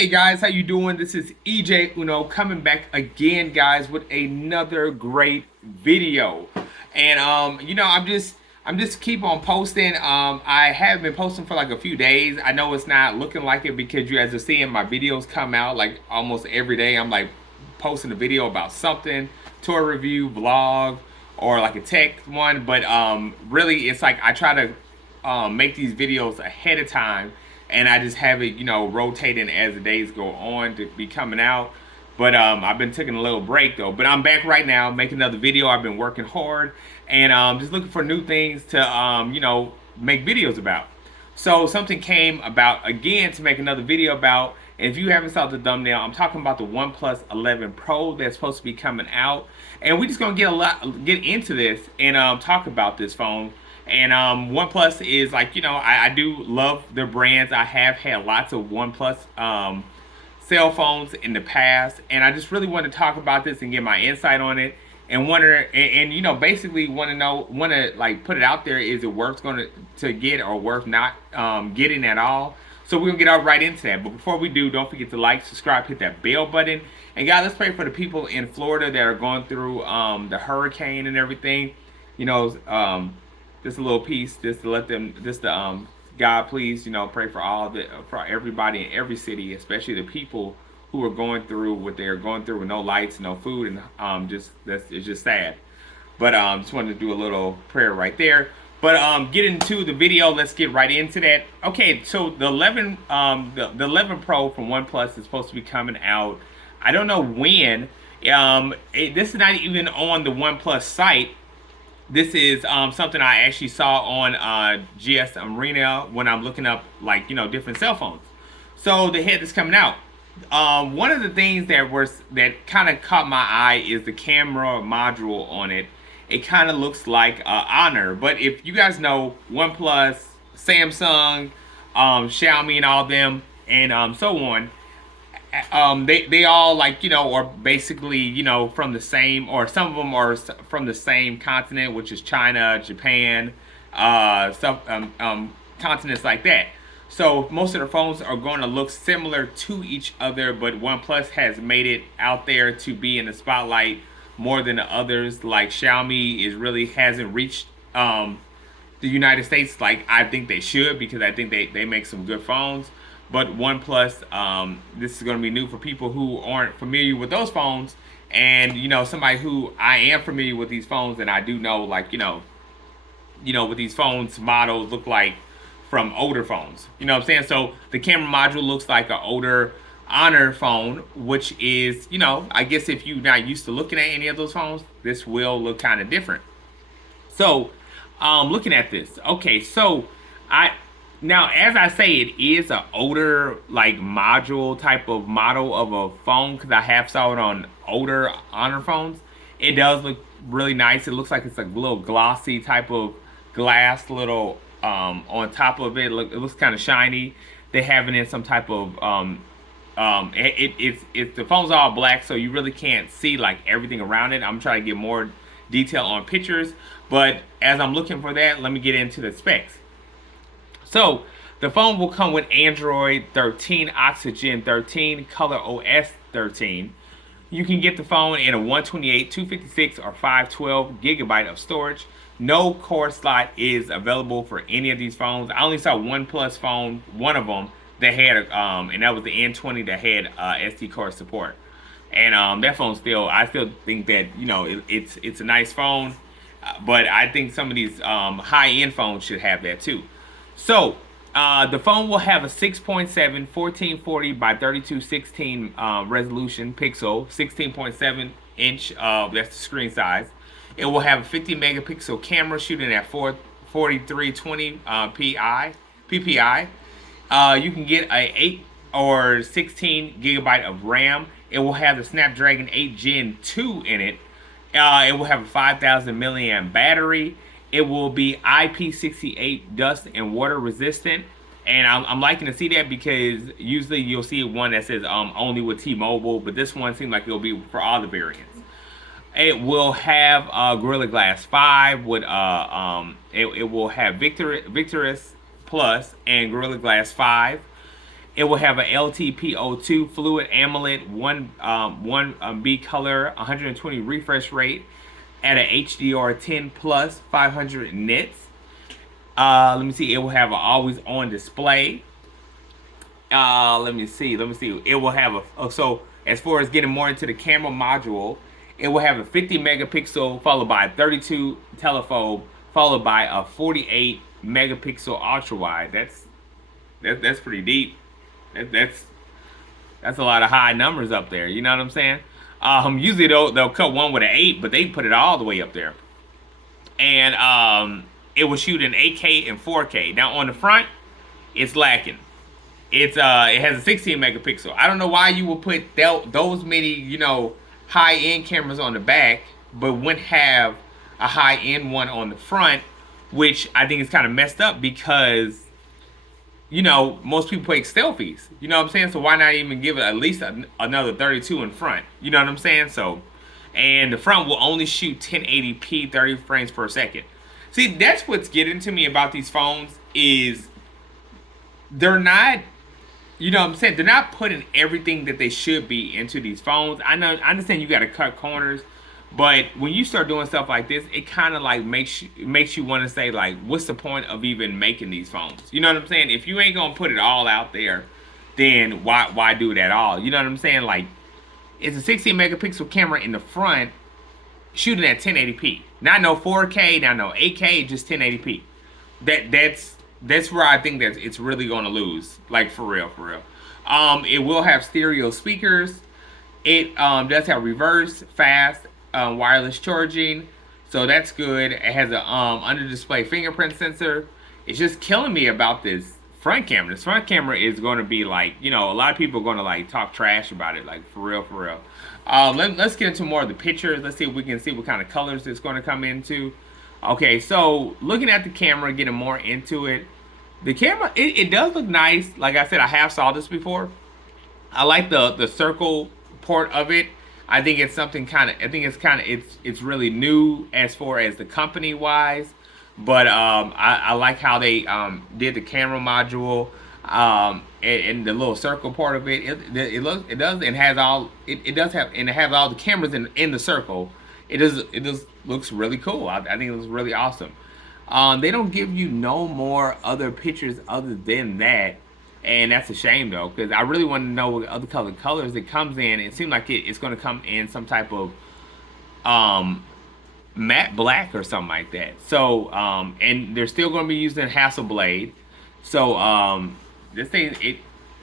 Hey guys, how you doing? This is EJ Uno coming back again, guys, with another great video. And I'm just keep on posting. I have been posting for like a few days. I know it's not looking like it because you guys are seeing my videos come out like almost every day. I'm like posting a video about something, tour review, vlog, or like a tech one. But really, it's like I try to make these videos ahead of time, and I just have it, rotating as the days go on to be coming out. But I've been taking a little break though. But I'm back right now, making another video. I've been working hard and just looking for new things to make videos about. So something came about again to make another video about. And if you haven't saw the thumbnail, I'm talking about the OnePlus 11 Pro that's supposed to be coming out. And we're just gonna get into this and talk about this phone. And OnePlus is like, I do love their brands. I have had lots of OnePlus cell phones in the past, and I just really want to talk about this and get my insight on it, and basically want to like put it out there. Is it worth going to get, or worth not getting at all? So we're gonna get right into that. But before we do, don't forget to like, subscribe, hit that bell button, and guys, let's pray for the people in Florida that are going through the hurricane and everything. Just a little piece, just to let them, God, please, pray for for everybody in every city, especially the people who are going through what they're going through with no lights, no food, and it's just sad. But just wanted to do a little prayer right there. But get into the video. Let's get right into that. Okay, so the 11 Pro from OnePlus is supposed to be coming out. I don't know when. This is not even on the OnePlus site. This is something I actually saw on GS Arena when I'm looking up different cell phones. So the head is coming out. One of the things that kind of caught my eye is the camera module on it. It kind of looks like Honor, but if you guys know OnePlus, Samsung, Xiaomi, and all of them, and so on, they all are basically from the same, or some of them are from the same continent, which is China, Japan, continents like that. So most of the phones are going to look similar to each other, but OnePlus has made it out there to be in the spotlight more than the others. Like Xiaomi really hasn't reached the United States like I think they should, because I think they make some good phones. But OnePlus, this is going to be new for people who aren't familiar with those phones. And, somebody who I am familiar with these phones, and I do know, what these phones models look like from older phones. You know what I'm saying? So the camera module looks like an older Honor phone, which is, I guess if you're not used to looking at any of those phones, this will look kind of different. So, looking at this. Okay, so now, as I say, it is an older, module type of model of a phone, because I have saw it on older Honor phones. It does look really nice. It looks like it's a little glossy type of glass, little on top of it. It looks kind of shiny. They have it in some type of the phone's all black, so you really can't see everything around it. I'm trying to get more detail on pictures, but as I'm looking for that, let me get into the specs. So the phone will come with Android 13, Oxygen 13, Color OS 13. You can get the phone in a 128, 256, or 512 gigabyte of storage. No cord slot is available for any of these phones. I only saw one Plus phone, one of them, that had and that was the N20 that had SD card support. And that phone I still think that it's a nice phone, but I think some of these high-end phones should have that too. So, the phone will have a 6.7 1440 by 3216 resolution pixel, 16.7 inch, that's the screen size. It will have a 50 megapixel camera shooting at 4320 ppi. You can get a 8 or 16 gigabyte of RAM. It will have the Snapdragon 8 Gen 2 in it. It will have a 5,000 milliamp battery. It will be IP68 dust and water resistant. And I'm liking to see that, because usually you'll see one that says only with T-Mobile, but this one seems like it'll be for all the variants. It will have Gorilla Glass 5 with it will have Victorous Plus and Gorilla Glass 5. It will have a LTPO2 fluid AMOLED, one B color, 120 refresh rate at a HDR10 plus 500 nits. Let me see. It will have an always on display. Let me see. Let me see. It will have so as far as getting more into the camera module, it will have a 50 megapixel followed by a 32 telephoto followed by a 48 megapixel ultra wide. That's pretty deep. That, that's that's a lot of high numbers up there. You know what I'm saying? Usually they'll cut one with an 8, but they put it all the way up there. And it will shoot in 8K and 4K. Now on the front, it's lacking. It has a 16 megapixel. I don't know why you would put those many, high end cameras on the back, but wouldn't have a high end one on the front, which I think is kind of messed up because most people take selfies. You know what I'm saying? So why not even give it at least another 32 in front? You know what I'm saying? So, and the front will only shoot 1080p, 30 frames per second. See, that's what's getting to me about these phones is they're not, you know what I'm saying? They're not putting everything that they should be into these phones. I understand you got to cut corners, but when you start doing stuff like this, it kind of like makes you want to say like, what's the point of even making these phones? You know what I'm saying? If you ain't gonna put it all out there, then why do it at all? You know what I'm saying? Like, it's a 16 megapixel camera in the front, shooting at 1080p. Not no 4K, not no 8K, just 1080p. That's where I think that it's really gonna lose. Like for real, for real. It will have stereo speakers. It does have reverse, fast, wireless charging, so that's good. It has a under display fingerprint sensor. It's just killing me about this front camera. This front camera is going to be like, a lot of people are going to like talk trash about it, like for real, for real. Let's get into more of the pictures. Let's see if we can see what kind of colors it's going to come into. Okay, so looking at the camera, getting more into it. The camera, it does look nice. Like I said, I have saw this before. I like the circle part of it. I think it's something it's really new as far as the company wise, but I like how they did the camera module and the little circle part of it. It has all the cameras in the circle. It just looks really cool. I think it looks really awesome. They don't give you no more other pictures other than that. And that's a shame though, because I really want to know what other colors it comes in. It seems like it's going to come in some type of matte black or something like that. So and they're still going to be using Hasselblad. So this thing,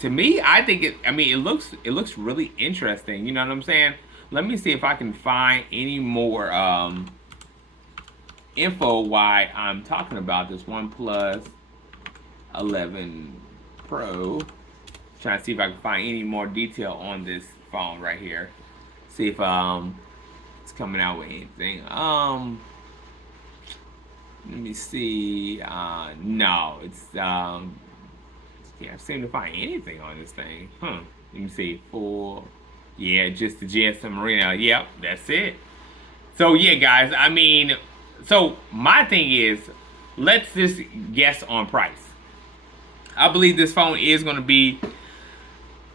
to me, I think it looks really interesting. You know what I'm saying? Let me see if I can find any more info why I'm talking about this OnePlus 11 Pro. Trying to see if I can find any more detail on this phone right here. See if it's coming out with anything. Let me see. No, it's can't seem to find anything on this thing. Let me see. Full. Yeah, just the GSM Marina. Yep, that's it. So yeah, guys. So my thing is, let's just guess on price. I believe this phone is going to be,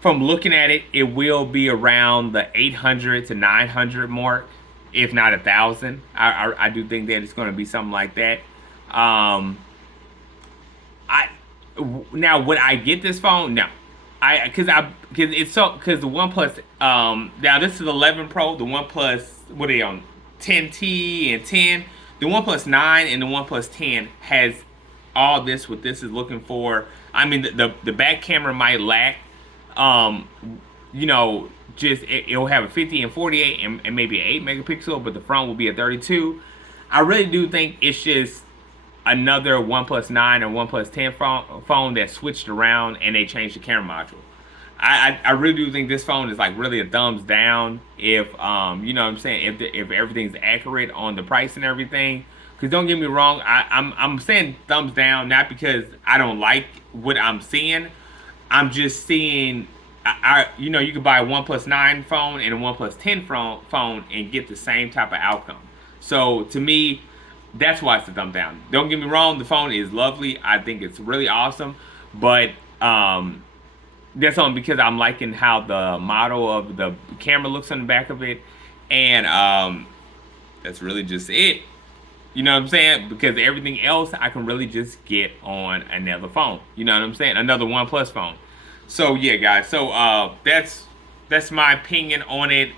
from looking at it, it will be around the 800 to 900 mark, if not 1,000. I do think that it's going to be something like that. Now would I get this phone? No, because the OnePlus. Now this is 11 Pro. The OnePlus, what are they on? 10T and 10. The OnePlus 9 and the OnePlus 10 has all this. What this is looking for. The back camera might lack. It'll have a 50 and 48 and maybe an 8 megapixel, but the front will be a 32. I really do think it's just another OnePlus 9 or OnePlus 10 phone that switched around and they changed the camera module. I really do think this phone is like really a thumbs down if you know what I'm saying, if everything's accurate on the price and everything. Because don't get me wrong, I'm saying thumbs down not because I don't like what I'm seeing. I'm just seeing, you can buy a OnePlus 9 phone and a OnePlus 10 phone and get the same type of outcome. So to me, that's why it's a thumb down. Don't get me wrong, the phone is lovely. I think it's really awesome, but That's only because I'm liking how the model of the camera looks on the back of it, and that's really just it. You know what I'm saying? Because everything else I can really just get on another phone. You know what I'm saying? Another OnePlus phone. So yeah, guys. So that's my opinion on it.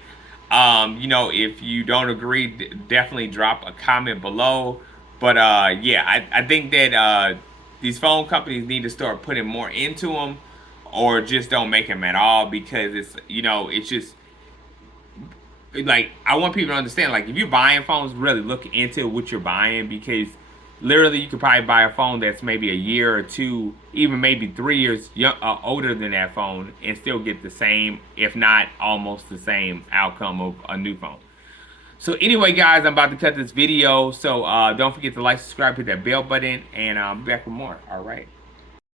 You know, if you don't agree, definitely drop a comment below. But yeah, I think that these phone companies need to start putting more into them, or just don't make them at all, because it's, you know, it's just like, I want people to understand, like, if you're buying phones, really look into what you're buying, because literally you could probably buy a phone that's maybe a year or two, even maybe 3 years older than that phone, and still get the same, if not almost the same outcome of a new phone. So anyway, guys, I'm about to cut this video, so don't forget to like, subscribe, hit that bell button, and I'm back with more. All right.